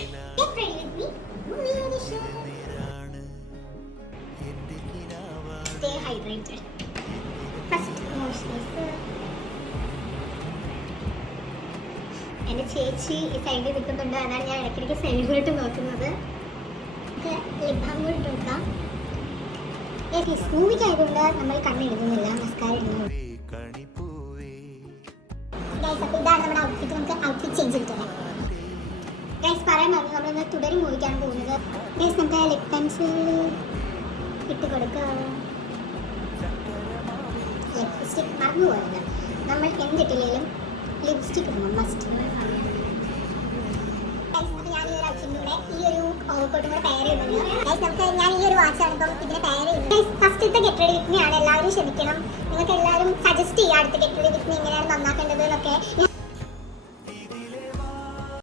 Get ready with me. Movie audition. Stay hydrated. First moisturizer. എൻ്റെ ചേച്ചി ഈ സൈഡിൽ നിൽക്കുന്നുണ്ട്, അതാണ് ഞാൻ ഇടയ്ക്കിടയ്ക്ക് സൈഡിലോട്ട് നോക്കുന്നത്. ലിപ് ബാം കൂടി നോക്കാം. മൂവിക്ക് ആയതുകൊണ്ട് നമ്മൾ കണ്ണെഴുതുന്നില്ല, മസ്കാര ഇടുന്നു. അപ്പോൾ ഇതാണ് നമ്മുടെ ഔട്ട്ഫിറ്റ്. നമുക്ക് ഔട്ട്ഫിറ്റ് ചേഞ്ച് ചെയ്തിട്ടില്ല ഗൈസ്. പറയാൻ മറന്നു, നമ്മളിന്ന് തുടരും മൂവിക്കാണ് പോകുന്നത്. ഗൈസ് നമുക്ക് ലിപ് പെൻസിൽ ഇട്ട് കൊടുക്കാം. ലിപ്സ്റ്റിക് മറന്നു പോകുന്നത്, നമ്മൾ എന്തിട്ടില്ലെങ്കിലും ലിപ്സ്റ്റിക് ഇടണം, മസ്റ്റ്. ഞാൻ ഈ ഒരു ഔട്ട്ഫിറ്റിലൂടെ ഈ ഒരു ഓവർകോട്ടും കൂടെ പെയർ ചെയ്യുന്നുണ്ട് ഗൈസ്. നമുക്ക് ഞാൻ ഈ ഒരു വാച്ചാണ് ഇപ്പം ഇതിനെ പെയർ ചെയ്യുന്നത് ഗൈസ്. ഫസ്റ്റത്തെ ഗെറ്റ് റെഡി വിത്ത് മീ ആണ്, എല്ലാവരും ക്ഷമിക്കണം. നിങ്ങൾക്ക് എല്ലാവരും സജസ്റ്റ് ചെയ്യുക അടുത്ത ഗെറ്റ് റെഡി വിത്ത് മീ എങ്ങനെയാണ് നന്നാക്കേണ്ടത് എന്നൊക്കെ.